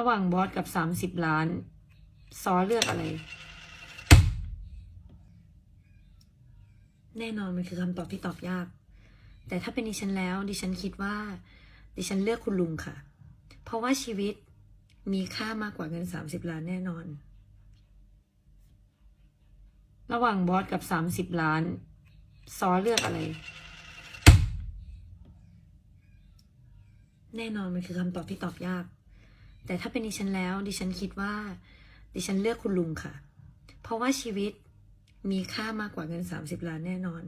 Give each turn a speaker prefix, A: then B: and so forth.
A: ระหว่างบอสกับสามสิบล้าน ซอเลือกอะไร แน่นอนมันคือคำตอบที่ตอบยาก แต่ถ้าเป็นดิฉันแล้ว ดิฉันคิดว่า ดิฉันเลือกคุณลุงค่ะ เพราะว่าชีวิตมีค่ามากกว่าเงินสามสิบล้านแน่นอน ระหว่างบอสกับสามสิบล้าน ซอเลือกอะไร แน่นอนมันคือคำตอบที่ตอบยาก แต่ถ้าเป็นดิฉันแล้ว ดิฉันคิดว่า ดิฉันเลือกคุณลุงค่ะ เพราะว่าชีวิตมีค่ามากกว่าเงินสามสิบล้านแน่นอน